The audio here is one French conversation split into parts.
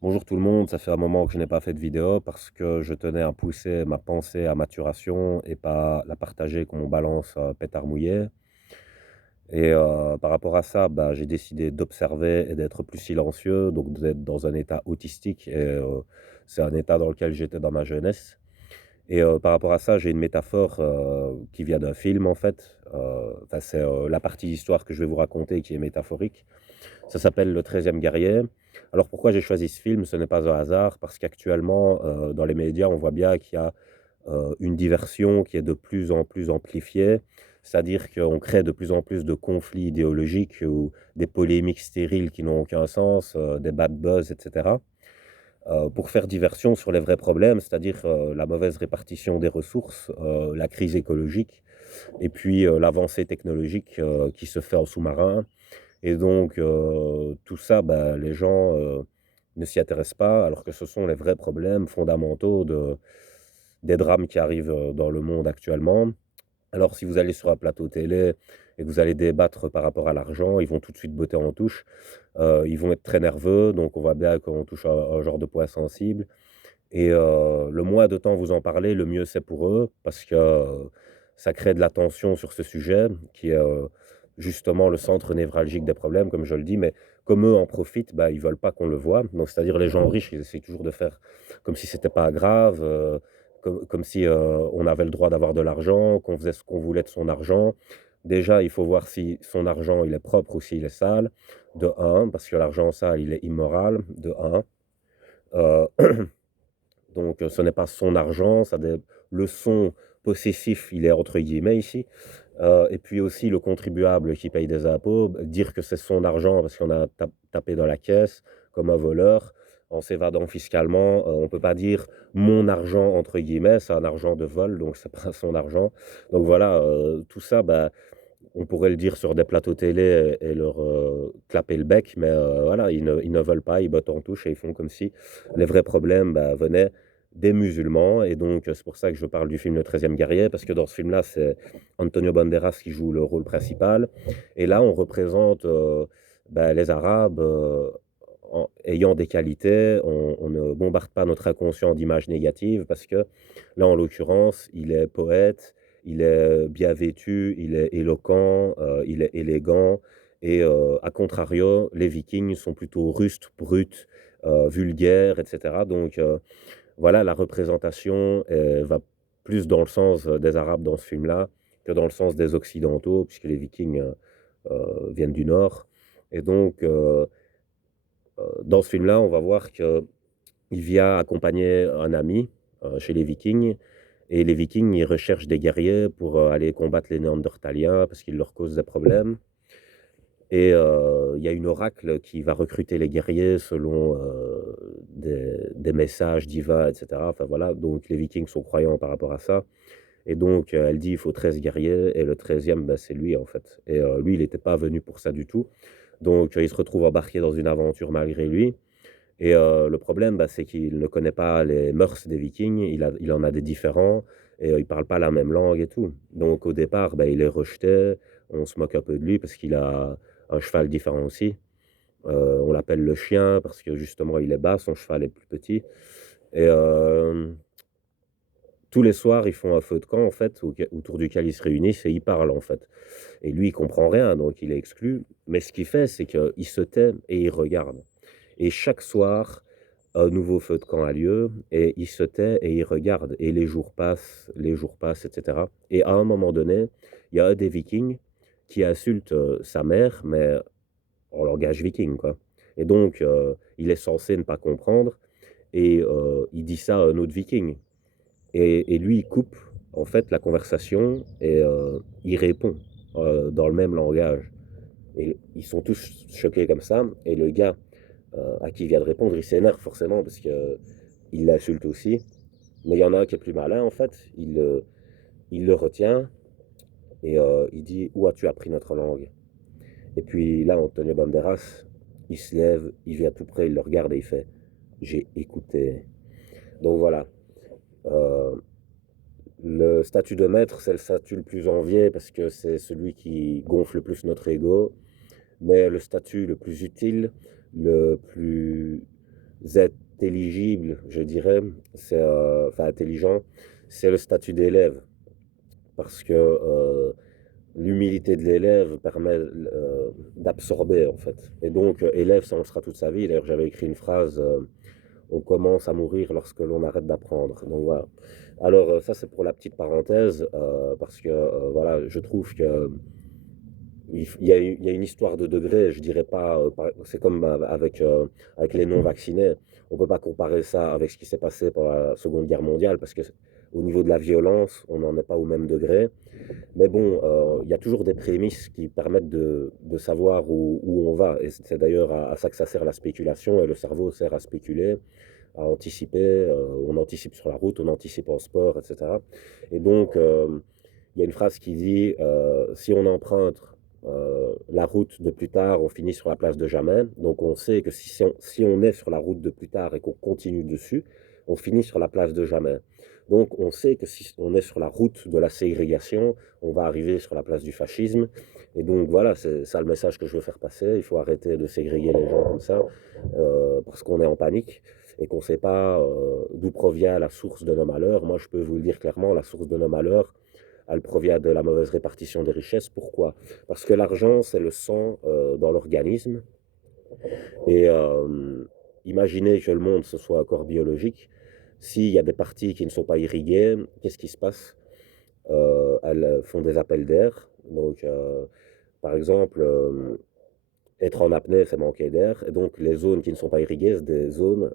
Bonjour tout le monde, ça fait un moment que je n'ai pas fait de vidéo parce que je tenais à pousser ma pensée à maturation et pas la partager comme on balance pétard mouillé. Et par rapport à ça, bah, j'ai décidé d'observer et d'être plus silencieux, donc d'être dans un état autistique. Et c'est un état dans lequel j'étais dans ma jeunesse. Et par rapport à ça, j'ai une métaphore qui vient d'un film en fait. Enfin, c'est la partie d'histoire que je vais vous raconter qui est métaphorique. Ça s'appelle Le 13e guerrier. Alors pourquoi j'ai choisi ce film? Ce n'est pas un hasard, parce qu'actuellement, dans les médias, on voit bien qu'il y a, une diversion qui est de plus en plus amplifiée. C'est-à-dire qu'on crée de plus en plus de conflits idéologiques ou des polémiques stériles qui n'ont aucun sens, des bad buzz et cetera, pour faire diversion sur les vrais problèmes, c'est-à-dire, la mauvaise répartition des ressources, la crise écologique et puis, l'avancée technologique, qui se fait en sous-marin. Et donc, tout ça, bah, les gens, ne s'y intéressent pas, alors que ce sont les vrais problèmes fondamentaux des drames qui arrivent, dans le monde actuellement. Alors si vous allez sur un plateau télé et que vous allez débattre par rapport à l'argent, ils vont tout de suite botter en touche. Ils vont être très nerveux, donc on voit bien qu'on touche à un genre de point sensible et le moins de temps vous en parlez, le mieux c'est pour eux parce que, ça crée de la tension sur ce sujet qui est, justement le centre névralgique des problèmes, comme je le dis, mais comme eux en profitent, bah, ils veulent pas qu'on le voie. Donc c'est-à-dire les gens riches, ils essaient toujours de faire comme si c'était pas grave, comme si, on avait le droit d'avoir de l'argent, qu'on faisait ce qu'on voulait de son argent. Déjà, il faut voir si son argent, il est propre ou s'il est sale, de un, parce que l'argent sale, il est immoral, de un. Donc, ce n'est pas son argent, ça dé le «son» possessif, il est entre guillemets ici, et puis aussi le contribuable qui paye des impôts, dire que c'est son argent parce qu'on a tapé dans la caisse comme un voleur, en s'évadant fiscalement, on ne peut pas dire «mon argent» entre guillemets, c'est un argent de vol, donc c'est pas son argent. Donc voilà, tout ça, bah, on pourrait le dire sur des plateaux télé et leur, clapper le bec, mais voilà, ils ne veulent pas, ils bottent en touche et ils font comme si les vrais problèmes, bah, venaient des musulmans et donc c'est pour ça que je parle du film Le 13e guerrier parce que dans ce film-là, c'est Antonio Banderas qui joue le rôle principal et là, on représente, bah, les Arabes, en ayant des qualités. On ne bombarde pas notre inconscient d'images négatives parce que là, en l'occurrence, il est poète, il est bien vêtu, il est éloquent, il est élégant et à contrario, les Vikings sont plutôt rustres, bruts, vulgaires et cetera. Donc voilà, la représentation, va plus dans le sens, des Arabes dans ce film-là, que dans le sens des Occidentaux, puisque les Vikings, viennent du Nord et donc dans ce film-là, on va voir qu'il vient accompagner un ami, chez les Vikings et les Vikings, ils recherchent des guerriers pour, aller combattre les Néandertaliens parce qu'ils leur causent des problèmes et il y a une oracle qui va recruter les guerriers selon, des messages divins et cetera. Enfin voilà, donc les Vikings sont croyants par rapport à ça et donc elle dit: «Il faut 13 guerriers» et le 13e, bah, c'est lui en fait et lui, il n'était pas venu pour ça du tout. Donc il se retrouve embarqué dans une aventure malgré lui et le problème, bah, c'est qu'il ne connaît pas les mœurs des Vikings, il en a des différents et il parle pas la même langue et tout. Donc au départ, bah, il est rejeté, on se moque un peu de lui parce qu'il a un cheval différent aussi. On l'appelle le chien parce que justement il est bas, son cheval est plus petit et tous les soirs, ils font un feu de camp en fait, autour duquel ils se réunissent et ils parlent en fait et lui, il comprend rien, donc il est exclu. Mais ce qu'il fait, c'est qu'il se tait et il regarde et chaque soir, un nouveau feu de camp a lieu et il se tait et il regarde et les jours passent et cetera et à un moment donné, il y a un des Vikings qui insulte, sa mère, mais en langage viking, quoi et donc il est censé ne pas comprendre et il dit ça à un autre Viking et lui, il coupe, en fait, la conversation et il répond, dans le même langage et ils sont tous choqués comme ça et le gars, à qui il vient de répondre, il s'énerve forcément parce qu'il l'insulte aussi. Mais il y en a un qui est plus malin, en fait, il le retient et il dit: «Où as-tu appris notre langue?» Et puis là, Antonio Banderas, il se lève, il vient tout près, il le regarde et il fait: «J'ai écouté». Donc voilà, heu, le statut de maître, c'est le statut le plus envié parce que c'est celui qui gonfle le plus notre ego, mais le statut le plus utile, le plus intelligibles, je dirais, enfin intelligent, c'est le statut d'élève. Parce que l'humilité de l'élève permet d'absorber, en fait. Et donc, élève, ça on le sera toute sa vie. D'ailleurs, j'avais écrit une phrase, on commence à mourir lorsque l'on arrête d'apprendre. Donc voilà. Alors, ça, c'est pour la petite parenthèse, parce que, voilà, je trouve que il y a une histoire de degrés, je dirais pas, c'est comme avec les non-vaccinés. On ne peut pas comparer ça avec ce qui s'est passé pendant la Seconde Guerre mondiale, parce que au niveau de la violence, on n'en est pas au même degré. Mais bon, il y a toujours des prémices qui permettent de savoir où on va. Et c'est d'ailleurs à ça que ça sert la spéculation, et le cerveau sert à spéculer, à anticiper. On anticipe sur la route, on anticipe en sport, etc. Et donc, il y a une phrase qui dit, si on emprunte la route de plus tard, on finit sur la place de jamais. Donc on sait que si on est sur la route de plus tard et qu'on continue dessus, on finit sur la place de jamais. Donc on sait que si on est sur la route de la ségrégation, on va arriver sur la place du fascisme. Et donc voilà, c'est ça le message que je veux faire passer. Il faut arrêter de ségréguer les gens comme ça, parce qu'on est en panique et qu'on ne sait pas d'où provient la source de nos malheurs. Moi, je peux vous le dire clairement, la source de nos malheurs, elle provient de la mauvaise répartition des richesses. Pourquoi? Parce que l'argent, c'est le sang dans l'organisme. Et imaginez que le monde, ce soit un corps biologique. S'il y a des parties qui ne sont pas irriguées, qu'est-ce qui se passe? Elles font des appels d'air. Donc, par exemple, être en apnée, c'est manquer d'air. Et donc, les zones qui ne sont pas irriguées, c'est des zones,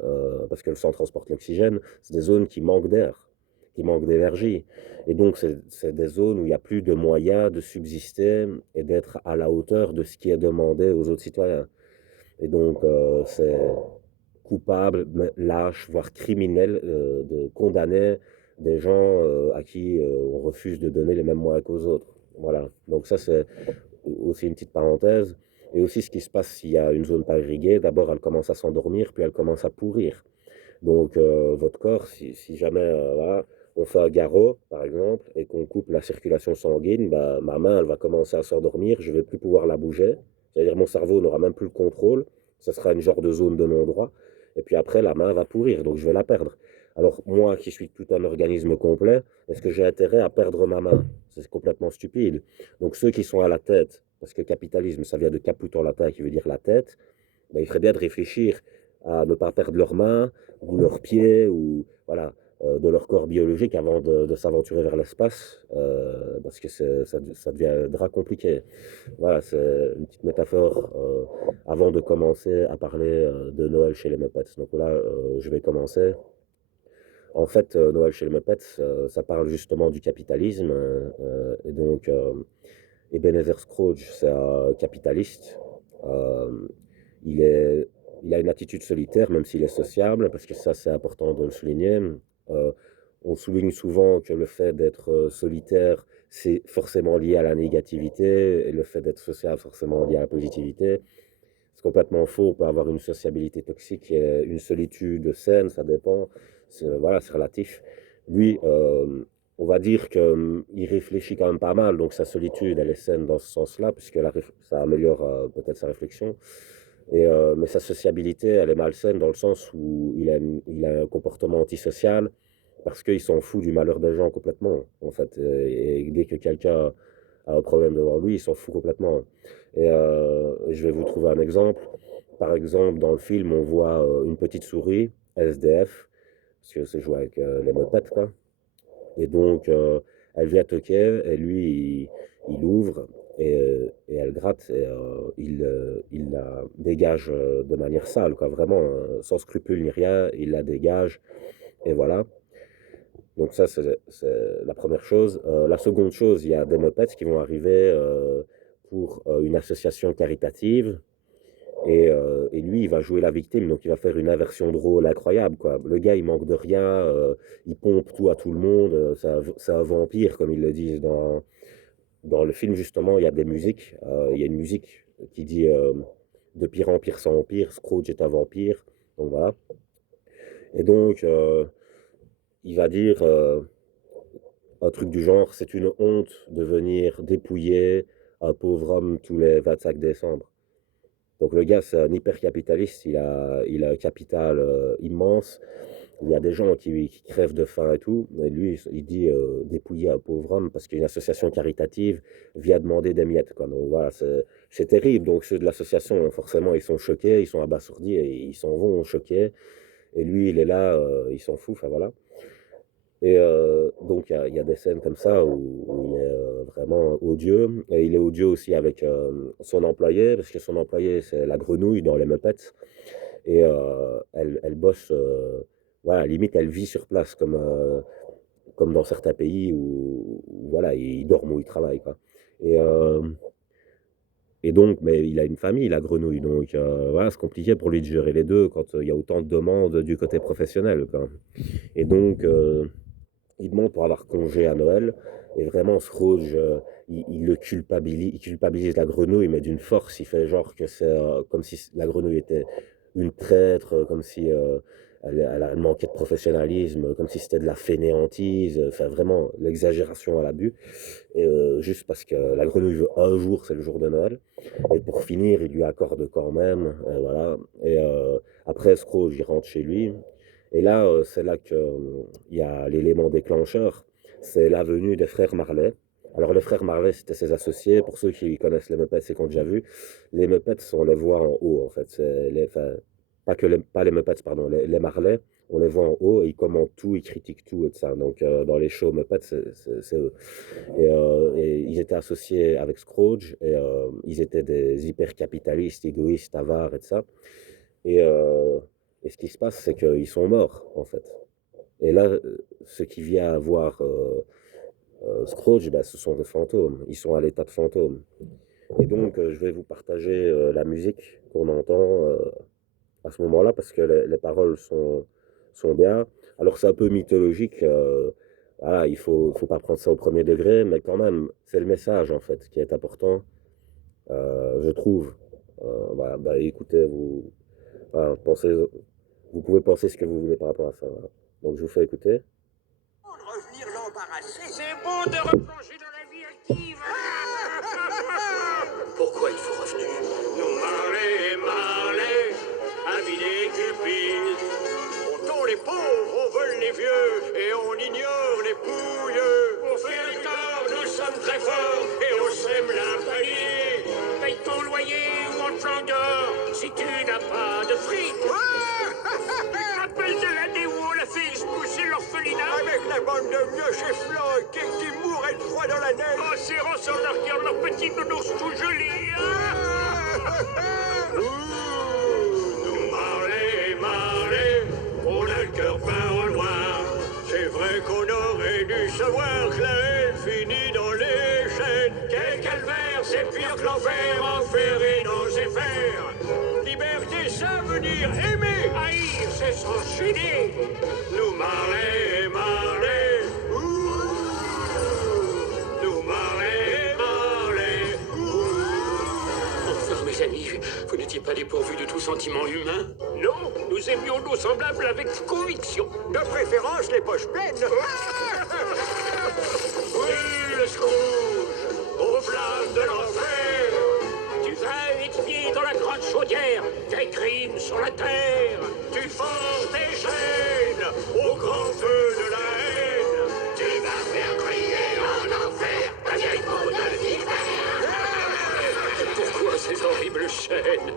parce que le sang transporte l'oxygène, c'est des zones qui manquent d'air, qui manquent d'énergie. Et donc, c'est des zones où il n'y a plus de moyens de subsister et d'être à la hauteur de ce qui est demandé aux autres citoyens. Et donc, c'est coupable, lâche, voire criminel de condamner des gens à qui on refuse de donner les mêmes moyens qu'aux autres. Voilà. Donc ça, c'est aussi une petite parenthèse. Et aussi ce qui se passe s'il y a une zone pas irriguée, d'abord elle commence à s'endormir, puis elle commence à pourrir. Donc votre corps, si jamais voilà, on fait un garrot, par exemple, et qu'on coupe la circulation sanguine, bah, ma main, elle va commencer à s'endormir, je ne vais plus pouvoir la bouger. C'est-à-dire mon cerveau n'aura même plus le contrôle, ce sera une genre de zone de non-droit. Et puis après, la main va pourrir, donc je vais la perdre. Alors moi, qui suis tout un organisme complet, est-ce que j'ai intérêt à perdre ma main? C'est complètement stupide. Donc ceux qui sont à la tête, parce que capitalisme, ça vient de caput en latin, qui veut dire la tête, ben, il ferait bien de réfléchir à ne pas perdre leurs mains ou leurs pieds ou voilà, de leur corps biologique avant de s'aventurer vers l'espace, parce que ça deviendra compliqué. Voilà, c'est une petite métaphore avant de commencer à parler de Noël chez les Muppets. Donc là, je vais commencer. En fait, Noël chez les Muppets, ça parle justement du capitalisme. Et donc, Ebenezer Scrooge, c'est un capitaliste. Euh, il est, il a une attitude solitaire, même s'il est sociable, parce que ça, c'est important de le souligner. Euh, on souligne souvent que le fait d'être solitaire, c'est forcément lié à la négativité, et le fait d'être social, forcément lié à la positivité. C'est complètement faux. On peut avoir une sociabilité toxique et une solitude saine, ça dépend. Voilà, c'est relatif. Lui, on va dire qu'il réfléchit quand même pas mal, donc sa solitude, elle est saine dans ce sens-là, puisque ça améliore peut-être sa réflexion. Mais sa sociabilité, elle est malsaine dans le sens où il a un comportement antisocial, parce qu'il s'en fout du malheur des gens complètement, en fait. Et dès que quelqu'un a un problème devant lui, il s'en fout complètement. Et je vais vous trouver un exemple. Par exemple, dans le film, on voit une petite souris, SDF, parce que c'est joué avec les mopettes, quoi. Et donc, elle vient toquer, et lui, il ouvre, et elle gratte, et il la dégage de manière sale, quoi, vraiment, sans scrupule ni rien, il la dégage, et voilà. Donc ça, c'est la première chose. La seconde chose, il y a des Muppets qui vont arriver pour une association caritative. Et lui, il va jouer la victime, donc il va faire une inversion de rôle incroyable, quoi. Le gars, il manque de rien, il pompe tout à tout le monde, c'est un vampire, comme ils le disent dans le film, justement, il y a des musiques. Il y a une musique qui dit de pire en pire sans empire, Scrooge est un vampire. Donc voilà. Et donc, il va dire un truc du genre, c'est une honte de venir dépouiller un pauvre homme tous les 25 décembre. Donc le gars, c'est un hyper-capitaliste, il a un capital immense. Il y a des gens qui crèvent de faim et tout. Et lui, il dit dépouiller un pauvre homme parce qu'une association caritative vient demander des miettes, quoi. Donc voilà, c'est terrible. Donc ceux de l'association, forcément, ils sont choqués, ils sont abasourdis et ils s'en vont choqués. Et lui, il est là, il s'en fout, enfin voilà. Et donc il y a des scènes comme ça où il est vraiment odieux. Et il est odieux aussi avec son employé, parce que son employé, c'est la grenouille dans les Muppets. Et elle bosse, voilà, limite, elle vit sur place, comme dans certains pays où, voilà, ils dorment ou ils travaillent, quoi. Et, euh, et donc, mais il a une famille, la grenouille, donc voilà, c'est compliqué pour lui de gérer les deux quand il y a autant de demandes du côté professionnel, quoi. Et donc, il demande pour avoir congé à Noël. Et vraiment, Scrooge, il culpabilise la grenouille, mais d'une force. Il fait genre que c'est comme si la grenouille était une traître, comme si elle manquait de professionnalisme, comme si c'était de la fainéantise. Enfin, vraiment, l'exagération à l'abus. Et juste parce que la grenouille veut un jour, c'est le jour de Noël. Et pour finir, il lui accorde quand même. Et voilà. Et après, Scrooge, il rentre chez lui. Et là, c'est là qu'il y a l'élément déclencheur, c'est la venue des frères Marley. Alors les frères Marley, c'était ses associés. Pour ceux qui connaissent les Muppets et qui ont déjà vu, les Muppets, on les voit en haut, en fait. Enfin, pas les Muppets, pardon, les Marley, on les voit en haut et ils commentent tout, ils critiquent tout et tout ça. Donc dans les shows Muppets, c'est eux. Et ils étaient associés avec Scrooge et ils étaient des hyper-capitalistes, égoïstes, avares et tout ça. Et, euh, et ce qui se passe, c'est qu'ils sont morts, en fait. Et là, ce qui vient voir Scrooge, ben, ce sont des fantômes. Ils sont à l'état de fantômes. Et donc, je vais vous partager la musique qu'on entend à ce moment-là, parce que les paroles sont bien. Alors, c'est un peu mythologique. Voilà, il faut pas prendre ça au premier degré, mais quand même, c'est le message, en fait, qui est important, je trouve. Voilà, bah, écoutez, voilà, vous pouvez penser ce que vous voulez par rapport à ça. Voilà. Donc, je vous fais écouter. Revenir l'embarrasser. C'est bon de replonger dans la vie active. Pourquoi il faut revenir? Nous Marley, Marley, amis des cupides. On tond les pauvres, on vole les vieux, et on ignore les pouilleux. Pour faire les torts, nous sommes très forts, et on sème l'impalier. Paye ton loyer ou on te l'endort, si tu n'as pas de fric. Rappelle de l'année où on l'a fait expulser l'orphelinat. Avec la bande de mioches et flanqués qui mouraient de froid dans la neige. En serrant sur leur cœur leur petit nounours tout gelé. Nous Marley, Marley, on a le cœur peint en noir. C'est vrai qu'on aurait dû savoir que la haine finit dans les chaînes. Quel calvaire, c'est pire que l'enfer, enferré dans ses fers. Liberté, ça veut dire aimer. Haïr, c'est s'enchaîner. Nous Marley, Marley. Nous Marley, Marley. Enfin, mes amis, vous n'étiez pas dépourvus de tout sentiment humain? Non, nous aimions nos semblables avec conviction. De préférence, les poches pleines. Brûle, Scrooge, aux flammes de l'enfer. Tu vas épier dans la grande chaudière tes crimes sur la terre. Tu forces tes chaînes au grand feu de la haine. Tu vas faire crier en enfer ta vieille peau de vipère. Pourquoi ces horribles chaînes?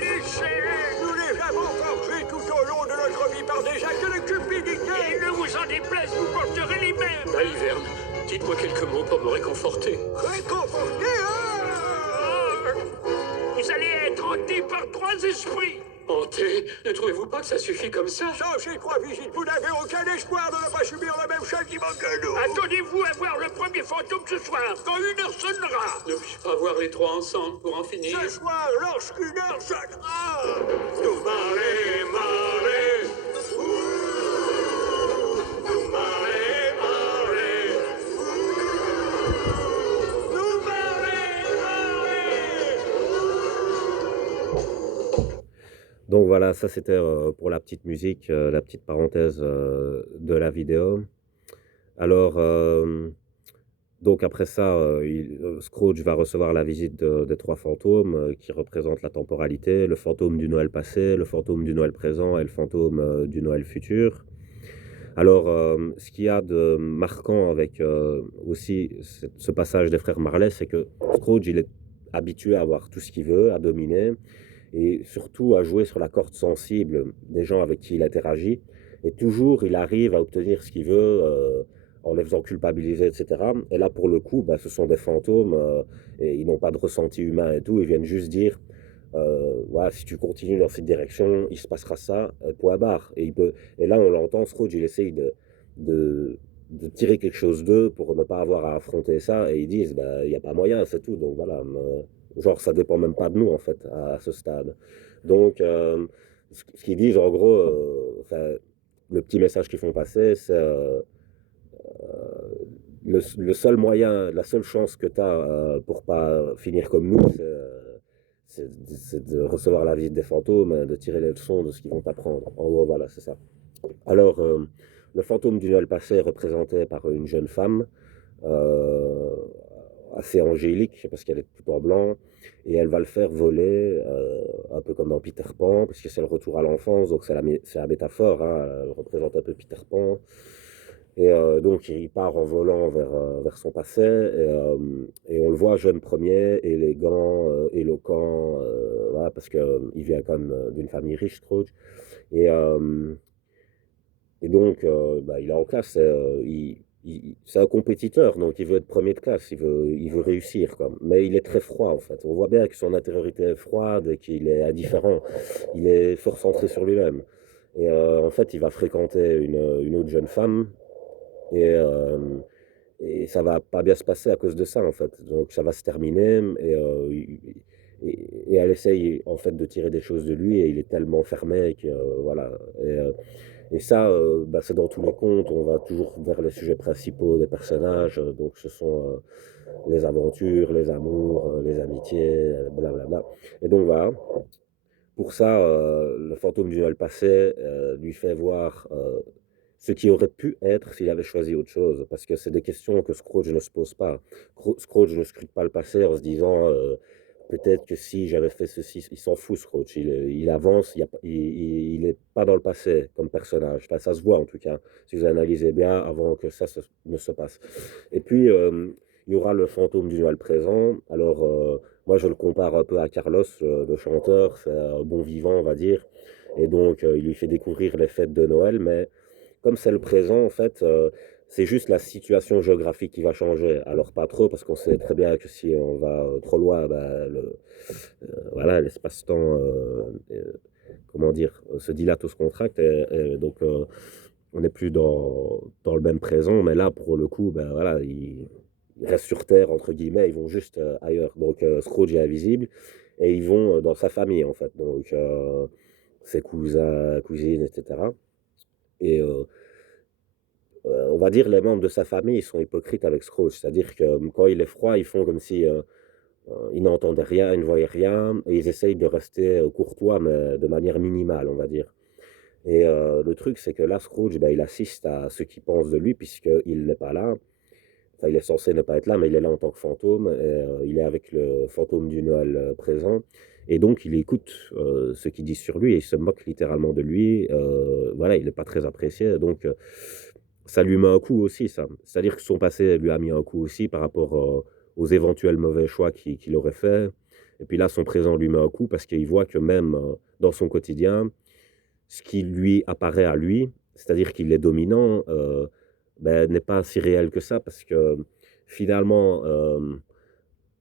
Les chaînes, nous les avons forgées tout au long de notre vie par des actes de cupidité. Et ne vous en déplaise, vous porterez les mêmes. Baliverne, dites-moi quelques mots pour me réconforter. Réconforter, hein? Vous allez être hanté par 3 esprits. Hanté? Ne trouvez-vous pas que ça suffit comme ça? Sauf ces 3 visites, vous n'avez aucun espoir de ne pas subir le même châtiment que nous. Attendez-vous à voir le premier fantôme ce soir, quand 1 heure sonnera. Ne puis-je pas voir les 3 ensemble pour en finir? Ce soir, lorsqu'une heure sonnera. Nous Marley, Marley. Nous Marley, Marley. Nous Marley, Marley. Donc voilà, ça c'était pour la petite musique, la petite parenthèse de la vidéo. Alors, Donc après ça, Scrooge va recevoir la visite des 3 fantômes, qui représentent la temporalité, le fantôme du Noël passé, le fantôme du Noël présent et le fantôme, du Noël futur. Alors, ce qu'il y a de marquant avec, aussi ce passage des frères Marley, c'est que Scrooge, il est habitué à avoir tout ce qu'il veut, à dominer et surtout à jouer sur la corde sensible des gens avec qui il interagit et toujours il arrive à obtenir ce qu'il veut, en les faisant culpabiliser et cetera et là, pour le coup, bah, ce sont des fantômes, et ils n'ont pas de ressenti humain et tout. Ils viennent juste dire: «Voilà, si tu continues dans cette direction, il se passera ça, point barre» et là, on l'entend, Scrooge, il essaye de de tirer quelque chose d'eux pour ne pas avoir à affronter ça et ils disent: «Bah, il y a pas moyen, c'est tout», donc voilà, genre, ça dépend même pas de nous, en fait, à ce stade. Donc, ce qu'ils disent, en gros, enfin, le petit message qu'ils font passer, c'est, le seul moyen, la seule chance que tu as, pour pas finir comme nous, c'est de recevoir la visite des fantômes, de tirer les leçons de ce qu'ils vont t'apprendre. En gros, voilà, c'est ça. Alors, le fantôme du Noël passé est représenté par une jeune femme, heu, assez angélique parce qu'elle est toute en blanc et elle va le faire voler, un peu comme dans Peter Pan, puisque c'est le retour à l'enfance, donc c'est la métaphore, hein, elle représente un peu Peter Pan et donc il part en volant vers son passé et on le voit jeune premier, élégant, éloquent, voilà, parce qu'il vient quand même, d'une famille riche, Scrooge et hem et donc, bah, il est en classe, c'est un compétiteur, donc il veut être premier de classe, il veut réussir, quoi. Mais il est très froid, en fait. On voit bien que son intériorité est froide et qu'il est indifférent. Il est fort centré sur lui-même. Et en fait, il va fréquenter une autre jeune femme et ça va pas bien se passer à cause de ça, en fait. Donc ça va se terminer et elle essaye, en fait, de tirer des choses de lui et il est tellement fermé que, voilà et ça, bah, c'est dans tous les contes, on va toujours vers les sujets principaux des personnages, donc ce sont, les aventures, les amours, les amitiés, blablabla et donc voilà. Pour ça, le fantôme du Noël passé, lui fait voir, ce qui aurait pu être s'il avait choisi autre chose. Parce que c'est des questions que Scrooge ne se pose pas. Scrooge ne scrute pas le passé en se disant, «Peut-être que si j'avais fait ceci», il s'en fout Scrooge, il avance, il y a pas il est pas dans le passé comme personnage. Enfin, ça se voit en tout cas, si vous analysez bien avant que ça ne se passe. Et puis, il y aura le fantôme du Noël présent. Alors, moi, je le compare un peu à Carlos, le chanteur. C'est un bon vivant, on va dire. Et donc, il lui fait découvrir les fêtes de Noël. Mais comme c'est le présent, en fait, c'est juste la situation géographique qui va changer. Alors, pas trop, parce qu'on sait très bien que si on va trop loin, bah, voilà, l'espace-temps, comment dire, se dilate ou se contracte. Et donc, on n'est plus dans le même présent. Mais là, pour le coup, ben voilà, ils restent sur terre, entre guillemets, ils vont juste, ailleurs. Donc Scrooge est invisible et ils vont, dans sa famille, en fait, donc ses cousins, cousines et cetera et on va dire les membres de sa famille, ils sont hypocrites avec Scrooge. C'est-à-dire que, quand il est froid, ils font comme si, ils n'entendaient rien, ils ne voyaient rien et ils essayent de rester, courtois, mais de manière minimale, on va dire et le truc, c'est que là, Scrooge, bah, il assiste à ce qu'ils pensent de lui puisqu'il n'est pas là. Enfin, il est censé ne pas être là, mais il est là en tant que fantôme et il est avec le fantôme du Noël, présent et donc il écoute, ce qu'ils disent sur lui et il se moque littéralement de lui, voilà, il est pas très apprécié donc ça lui met un coup aussi ça. C'est-à-dire que son passé lui a mis un coup aussi par rapport, aux éventuels mauvais choix qu'il aurait fait et puis là, son présent lui met un coup parce qu'il voit que même, dans son quotidien, ce qui lui apparaît à lui, c'est-à-dire qu'il est dominant, ben, n'est pas si réel que ça parce que finalement,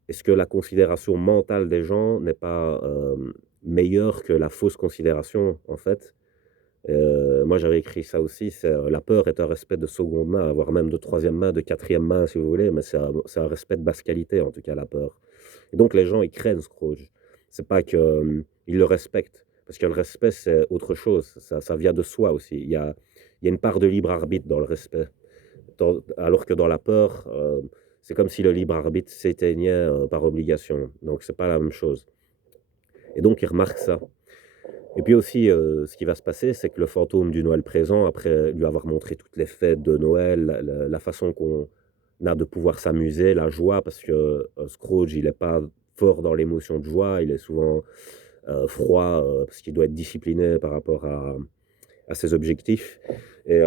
est-ce que la considération mentale des gens n'est pas, meilleure que la fausse considération, en fait? Moi, j'avais écrit ça aussi, c'est, «La peur est un respect de seconde main, voire même de troisième main, de quatrième main, si vous voulez, mais c'est un respect de basse qualité, en tout cas, la peur» et donc les gens, ils craignent Scrooge. C'est pas que, ils le respectent, parce que le respect, c'est autre chose, ça vient de soi aussi. Il y a une part de libre arbitre dans le respect. Alors que dans la peur, c'est comme si le libre arbitre s'éteignait, par obligation, donc c'est pas la même chose et donc il remarque ça et puis aussi, ce qui va se passer, c'est que le fantôme du Noël présent, après lui avoir montré toutes les fêtes de Noël, la façon qu'on n'a de pouvoir s'amuser, la joie, parce que Scrooge, il n'est pas fort dans l'émotion de joie, il est souvent froid, parce qu'il doit être discipliné par rapport à ses objectifs. Et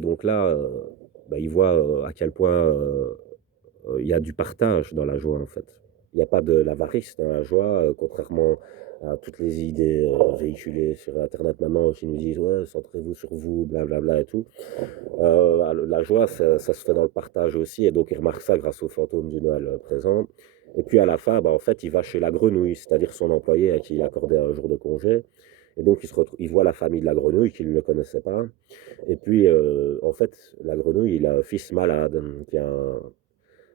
donc là, bah, il voit à quel point il y a du partage dans la joie, en fait. Il n'y a pas de l'avarice dans la joie, contrairement à toutes les idées véhiculées sur Internet maintenant qui nous disent ouais, centrez-vous sur vous, blablabla et tout. La joie, ça se fait dans le partage aussi, et donc il remarque ça grâce au fantôme du Noël présent. Et puis à la fin, bah, en fait, il va chez la grenouille, c'est-à-dire son employé à qui il accordait un jour de congé. Et donc il voit la famille de la grenouille qu'il ne le connaissait pas. Et puis, en fait, la grenouille, il a un fils malade, qui a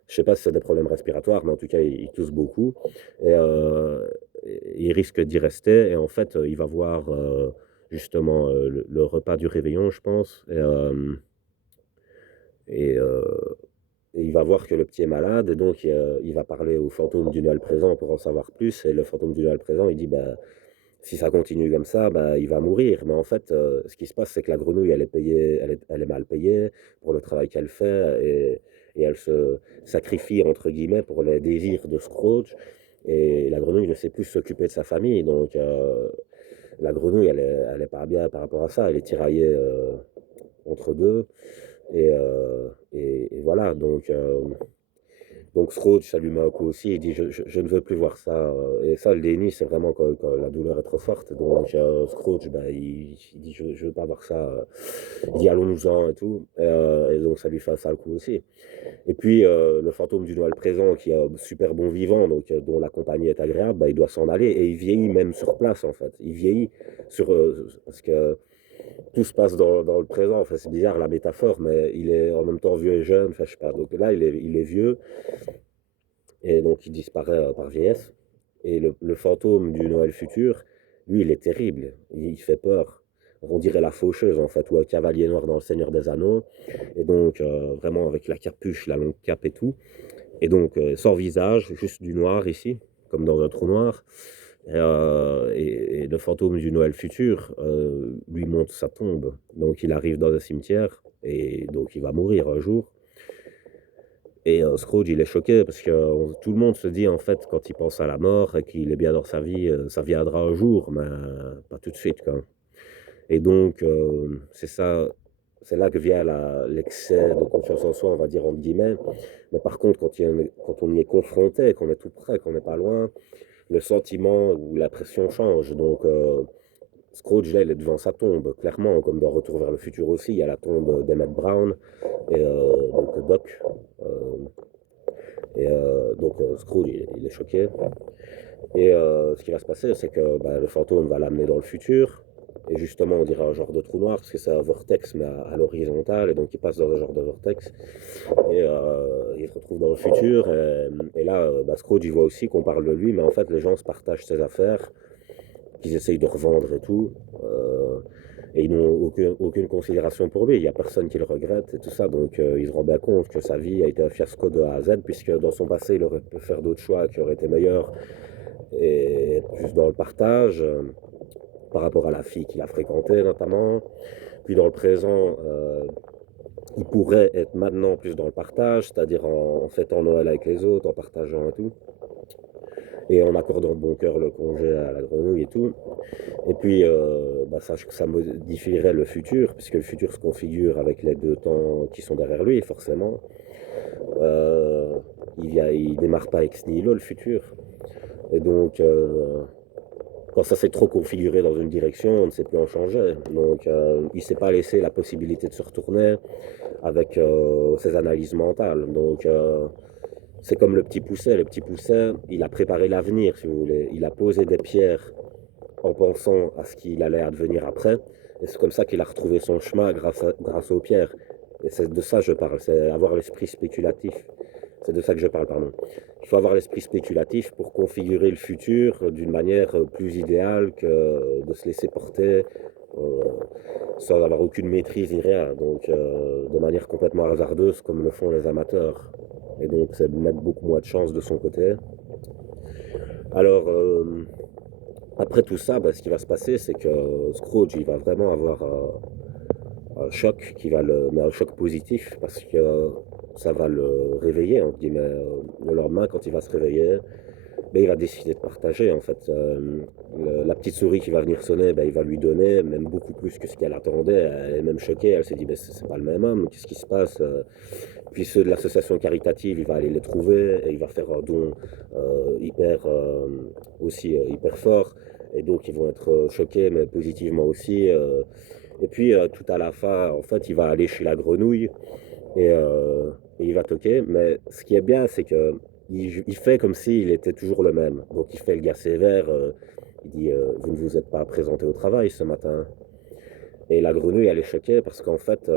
je sais pas si c'est des problèmes respiratoires, mais en tout cas, il tousse beaucoup. Et il risque d'y rester. Et en fait, il va voir justement le repas du réveillon, je pense. Et, euh, et il va voir que le petit est malade. Et donc, il va parler au fantôme du Noël présent pour en savoir plus. Et le fantôme du Noël présent, il dit bah, si ça continue comme ça, bah, il va mourir. Mais en fait, ce qui se passe, c'est que la grenouille, elle est payée, elle est mal payée pour le travail qu'elle fait. Et elle se sacrifie, entre guillemets, pour les désirs de Scrooge. Et la grenouille ne sait plus s'occuper de sa famille. Donc, la grenouille, elle est pas bien par rapport à ça. Elle est tiraillée entre deux. Et voilà. Donc Scrooge, ça lui met un coup aussi, il dit je ne veux plus voir ça. Et ça, le déni, c'est vraiment quand la douleur est trop forte. Donc Scrooge, ben, il dit je ne veux pas voir ça. Il dit allons-nous-en et tout. Et donc ça lui fait ça le coup aussi. Et puis le fantôme du Noël présent, qui est un super bon vivant, donc dont la compagnie est agréable, ben, il doit s'en aller. Et il vieillit même sur place en fait. Il vieillit parce que tout se passe dans le présent. Enfin, c'est bizarre la métaphore, mais il est en même temps vieux et jeune. Enfin, je sais pas. Donc là, il est vieux. Et donc il disparaît par vieillesse. Et le fantôme du Noël futur, lui, il est terrible. Il fait peur. On dirait la faucheuse, en fait, ou un cavalier noir dans Le Seigneur des Anneaux. Et donc, vraiment avec la capuche, la longue cape et tout. Et donc, sans visage, juste du noir ici, comme dans un trou noir. Et le fantôme du Noël futur lui monte sa tombe. Donc, il arrive dans un cimetière. Et donc, il va mourir un jour. Et Scrooge, il est choqué parce que tout le monde se dit, en fait, quand il pense à la mort et qu'il est bien dans sa vie, ça viendra un jour, mais pas tout de suite, quoi. Et donc, c'est là que vient l'excès de confiance en soi, on va dire, entre guillemets. Mais par contre, quand on y est confronté, qu'on est tout près, qu'on n'est pas loin, le sentiment ou la pression change. Donc, Scrooge, là, il est devant sa tombe, clairement, comme dans Retour vers le futur aussi, il y a la tombe d'Emmett Brown, et donc Doc. euh, donc Scrooge, il est choqué. Et ce qui va se passer, c'est que bah, le fantôme va l'amener dans le futur. Et justement, on dirait un genre de trou noir, parce que c'est un vortex, mais à l'horizontale. Et donc, il passe dans un genre de vortex. Et il se retrouve dans le futur. Et là, bah, Scrooge, il voit aussi qu'on parle de lui, mais en fait, les gens se partagent ses affaires, qu'ils essayent de revendre et tout. Et ils n'ont aucune considération pour lui. Il n'y a personne qui le regrette et tout ça. Donc, il se rend bien compte que sa vie a été un fiasco de A à Z, puisque dans son passé, il aurait pu faire d'autres choix qui auraient été meilleurs et être plus dans le partage, par rapport à la fille qu'il a fréquentée notamment. Puis dans le présent, il pourrait être maintenant plus dans le partage, c'est-à-dire en fêtant Noël avec les autres, en partageant et tout, et en accordant de bon cœur le congé à la grenouille et tout. Et puis, bah, ça modifierait le futur, puisque le futur se configure avec les deux temps qui sont derrière lui, forcément. Euh, il démarre pas ex nihilo, le futur. Et donc, quand ça s'est trop configuré dans une direction, on ne sait plus en changer. Donc, il ne s'est pas laissé la possibilité de se retourner avec ses analyses mentales. Donc, c'est comme le petit Pousset. Le petit Pousset, il a préparé l'avenir, si vous voulez. Il a posé des pierres en pensant à ce qu'il allait advenir après. Et c'est comme ça qu'il a retrouvé son chemin grâce aux pierres. Et c'est de ça que je parle, c'est avoir l'esprit spéculatif. C'est de ça que je parle, pardon. Il faut avoir l'esprit spéculatif pour configurer le futur d'une manière plus idéale que de se laisser porter euh, sans avoir aucune maîtrise ni rien. Donc, de manière complètement hasardeuse, comme le font les amateurs. Et donc, c'est de mettre beaucoup moins de chance de son côté. Alors, après tout ça, bah, ce qui va se passer, c'est que Scrooge, il va vraiment avoir un choc mais un choc positif, parce que ça va le réveiller, entre guillemets. Le lendemain, quand il va se réveiller, ben, il va décider de partager, en fait. La petite souris qui va venir sonner, ben, il va lui donner, même beaucoup plus que ce qu'elle attendait. Elle est même choquée, elle s'est dit, ben, c'est pas le même homme, qu'est-ce qui se passe? Puis ceux de l'association caritative, il va aller les trouver et il va faire un don hyper, aussi hyper fort. Et donc, ils vont être choqués, mais positivement aussi. Et puis, tout à la fin, en fait, il va aller chez la grenouille et il va toquer. Mais ce qui est bien, c'est que il fait comme s'il était toujours le même. Donc, il fait le gars sévère. Il dit, vous ne vous êtes pas présenté au travail ce matin. Et la grenouille, elle est choquée parce qu'en fait,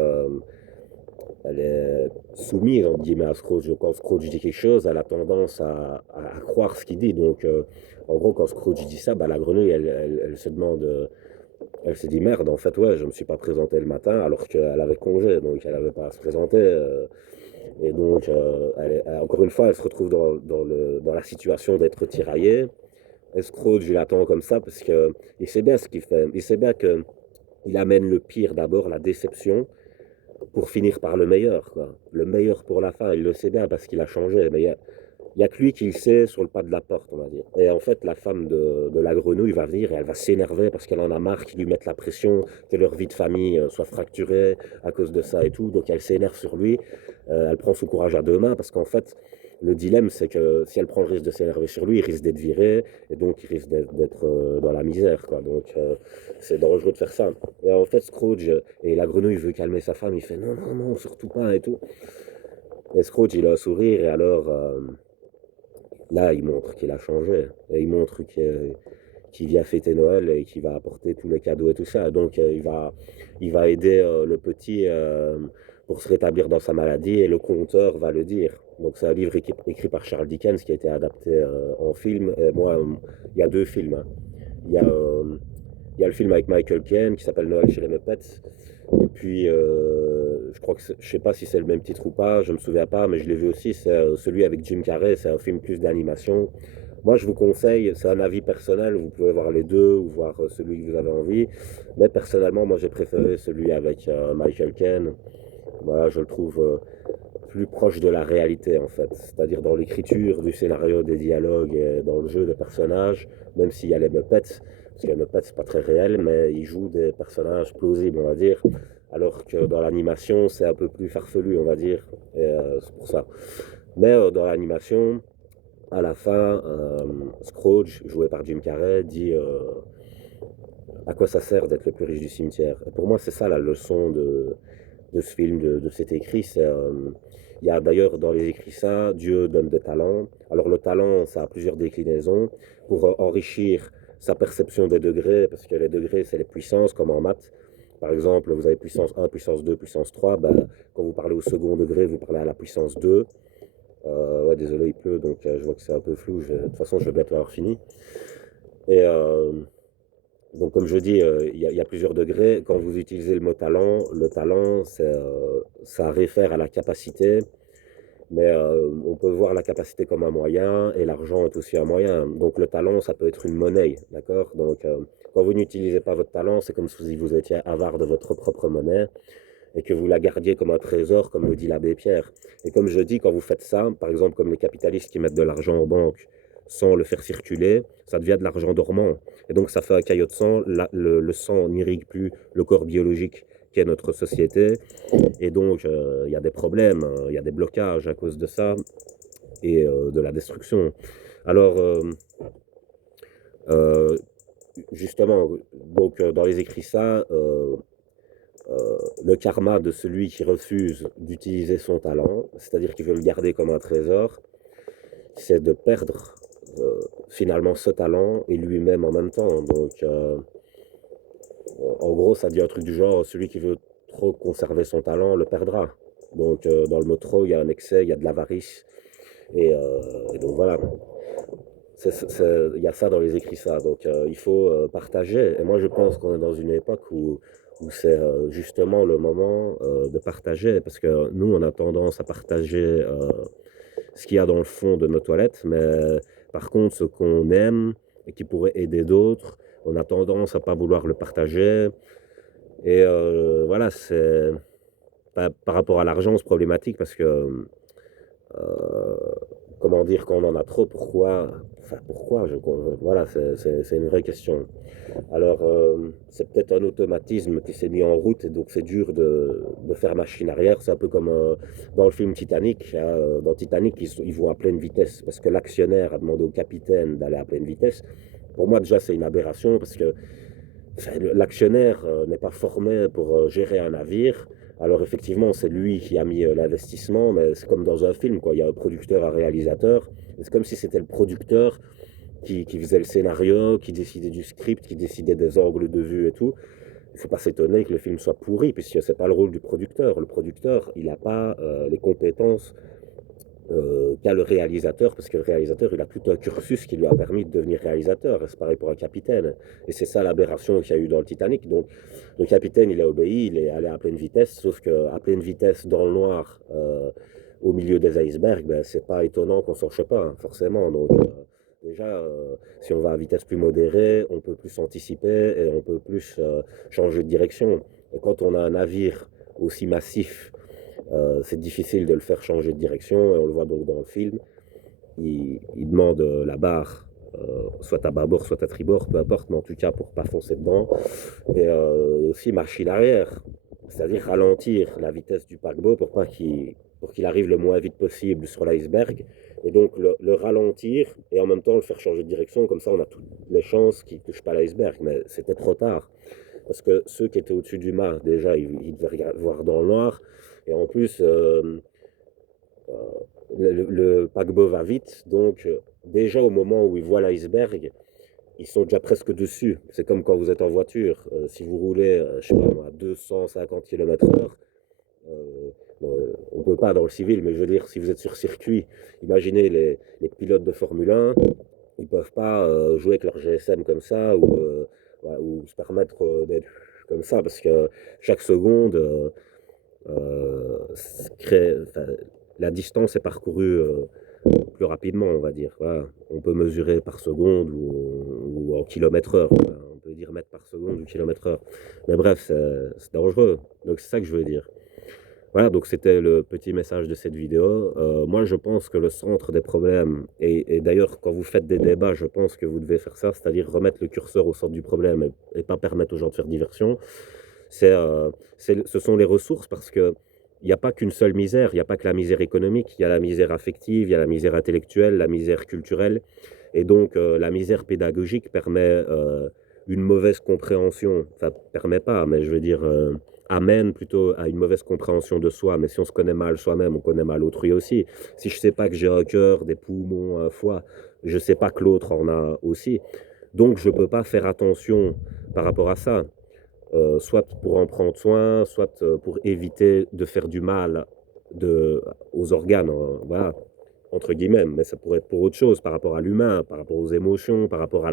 elle est soumise, entre guillemets, à Scrooge. Quand Scrooge dit quelque chose, elle a tendance à croire ce qu'il dit. Donc, en gros, quand Scrooge dit ça, bah, la grenouille, elle se demande, elle se dit merde, en fait, ouais, je me suis pas présenté le matin alors qu'elle avait congé, donc elle avait pas à se présenter. Et donc, encore une fois, elle se retrouve dans la situation d'être tiraillée. Et Scrooge, il attend comme ça parce que il sait bien ce qu'il fait. Il sait bien que il amène le pire d'abord, la déception, pour finir par le meilleur, quoi. Le meilleur pour la fin, il le sait bien parce qu'il a changé. Mais il y a que lui qui le sait sur le pas de la porte, on va dire. Et en fait, la femme de la grenouille va venir et elle va s'énerver parce qu'elle en a marre qu'ils lui mettent la pression, que leur vie de famille soit fracturée à cause de ça et tout. Donc elle s'énerve sur lui. Elle prend son courage à deux mains parce qu'en fait, le dilemme, c'est que si elle prend le risque de s'énerver sur lui, il risque d'être viré et donc il risque d'être dans la misère, quoi. Donc c'est dangereux de faire ça. Et en fait, Scrooge et la grenouille veut calmer sa femme. Il fait non, non, non, surtout pas et tout. Et Scrooge, il a un sourire et alors. Là, il montre qu'il a changé. Et il montre qu'il vient fêter Noël et qu'il va apporter tous les cadeaux et tout ça. Donc, il va aider le petit pour se rétablir dans sa maladie et le conteur va le dire. Donc, c'est un livre écrit par Charles Dickens qui a été adapté en film. Et moi, il y a deux films, hein. Il y a, euh, il y a le film avec Michael Caine qui s'appelle Noël chez les Muppets. Et puis, je crois que je sais pas si c'est le même titre ou pas, je me souviens pas, mais je l'ai vu aussi. C'est celui avec Jim Carrey, c'est un film plus d'animation. Moi, je vous conseille, c'est un avis personnel, vous pouvez voir les deux ou voir celui que vous avez envie. Mais personnellement, moi, j'ai préféré celui avec Michael Caine. Voilà, je le trouve plus proche de la réalité, en fait. C'est-à-dire dans l'écriture du scénario, des dialogues et dans le jeu des personnages, même s'il y a les Muppets. Parce que les Muppets, c'est pas très réel, mais ils jouent des personnages plausibles, on va dire. Alors que dans l'animation, c'est un peu plus farfelu, on va dire. Et c'est pour ça. Mais dans l'animation, à la fin, Scrooge, joué par Jim Carrey, dit à quoi ça sert d'être le plus riche du cimetière. Et pour moi, c'est ça la leçon de ce film, de cet écrit. Il y a d'ailleurs dans les écrits ça, Dieu donne des talents. Alors le talent, ça a plusieurs déclinaisons pour enrichir sa perception des degrés, parce que les degrés, c'est les puissances, comme en maths. Par exemple, vous avez puissance 1, puissance 2, puissance 3. Ben, quand vous parlez au second degré, vous parlez à la puissance 2. Ouais, désolé, il pleut, donc je vois que c'est un peu flou. De toute façon, je vais bientôt avoir fini. Et donc, comme je dis, il y a plusieurs degrés. Quand vous utilisez le talent, ça réfère à la capacité, mais on peut voir la capacité comme un moyen et l'argent est aussi un moyen. Donc, le talent, ça peut être une monnaie, d'accord? Donc, quand vous n'utilisez pas votre talent, c'est comme si vous étiez avare de votre propre monnaie et que vous la gardiez comme un trésor, comme le dit l'abbé Pierre. Et comme je dis, quand vous faites ça, par exemple, comme les capitalistes qui mettent de l'argent en banque sans le faire circuler, ça devient de l'argent dormant. Et donc, ça fait un caillot de sang. Le sang n'irrigue plus le corps biologique qu'est notre société. Et donc, il y a des problèmes, il y a des blocages à cause de ça et de la destruction. Alors, euh, justement, donc, dans les écrits ça, le karma de celui qui refuse d'utiliser son talent, c'est-à-dire qui veut le garder comme un trésor, c'est de perdre finalement ce talent et lui-même en même temps. Donc, en gros, ça dit un truc du genre, celui qui veut trop conserver son talent le perdra. Donc, dans le mot trop, il y a un excès, il y a de l'avarice. Et donc voilà, il y a ça dans les écrits ça. Donc, il faut partager. Et moi, je pense qu'on est dans une époque où c'est justement le moment de partager. Parce que nous, on a tendance à partager ce qu'il y a dans le fond de nos toilettes. Mais par contre, ce qu'on aime et qui pourrait aider d'autres, on a tendance à pas vouloir le partager. Et voilà, par rapport à l'argent, c'est problématique parce que, heu, comment dire? Quand on en a trop, pourquoi? Voilà, c'est une vraie question. Alors, c'est peut-être un automatisme qui s'est mis en route et donc c'est dur de faire machine arrière. C'est un peu comme, dans le film Titanic, hein, dans Titanic, ils vont à pleine vitesse parce que l'actionnaire a demandé au capitaine d'aller à pleine vitesse. Pour moi, déjà, c'est une aberration parce que enfin, l'actionnaire n'est pas formé pour gérer un navire. Alors effectivement, c'est lui qui a mis l'investissement, mais c'est comme dans un film, quoi. Il y a un producteur, un réalisateur. Et c'est comme si c'était le producteur qui faisait le scénario, qui décidait du script, qui décidait des angles de vue et tout. Il ne faut pas s'étonner que le film soit pourri, puisque ce n'est pas le rôle du producteur. Le producteur, il n'a pas les compétences qu'a le réalisateur, parce que le réalisateur, il a tout un cursus qui lui a permis de devenir réalisateur. Et c'est pareil pour un capitaine. Et c'est ça l'aberration qu'il y a eu dans le Titanic. Donc, le capitaine, il a obéi, il est allé à pleine vitesse, sauf qu'à pleine vitesse, dans le noir, au milieu des icebergs, ben, c'est pas étonnant qu'on ne sorte pas, hein, forcément. Donc, déjà, si on va à vitesse plus modérée, on peut plus anticiper et on peut plus changer de direction. Et quand on a un navire aussi massif, c'est difficile de le faire changer de direction, et on le voit donc dans le film. Il demande la barre, soit à bâbord, soit à tribord, peu importe, mais en tout cas pour pas foncer dedans. Et aussi marcher l'arrière, c'est-à-dire ralentir la vitesse du paquebot pour qu'il arrive le moins vite possible sur l'iceberg. Et donc le ralentir et en même temps le faire changer de direction, comme ça on a toutes les chances qu'il ne touche pas l'iceberg. Mais c'était trop tard. Parce que ceux qui étaient au-dessus du mât, déjà, ils devaient voir dans le noir. Et en plus, euh, le paquebot va vite. Donc, déjà au moment où ils voient l'iceberg, ils sont déjà presque dessus. C'est comme quand vous êtes en voiture. Si vous roulez, je sais pas, à 250 km/h, on ne peut pas dans le civil, mais je veux dire, si vous êtes sur circuit, imaginez les pilotes de Formule 1, ils ne peuvent pas jouer avec leur GSM comme ça ou se permettre d'être comme ça parce que chaque seconde, enfin, la distance est parcourue plus rapidement, on va dire. Voilà. On peut mesurer par seconde ou en kilomètre heure. Voilà. On peut dire mètre par seconde ou kilomètre heure. Mais bref, c'est dangereux. Donc c'est ça que je veux dire. Voilà, donc c'était le petit message de cette vidéo. Moi, je pense que le centre des problèmes, et d'ailleurs, quand vous faites des débats, je pense que vous devez faire ça, c'est-à-dire remettre le curseur au centre du problème et pas permettre aux gens de faire diversion. Ce sont les ressources parce que il n'y a pas qu'une seule misère, il n'y a pas que la misère économique, il y a la misère affective, il y a la misère intellectuelle, la misère culturelle. Et donc, la misère pédagogique permet une mauvaise compréhension, enfin, permet pas, mais je veux dire, amène plutôt à une mauvaise compréhension de soi. Mais si on se connaît mal soi-même, on connaît mal autrui aussi. Si je ne sais pas que j'ai un cœur, des poumons, un foie, je ne sais pas que l'autre en a aussi. Donc, je ne peux pas faire attention par rapport à ça. Soit pour en prendre soin, soit pour éviter de faire du mal aux organes, voilà, entre guillemets, mais ça pourrait être pour autre chose, par rapport à l'humain, par rapport aux émotions, par rapport à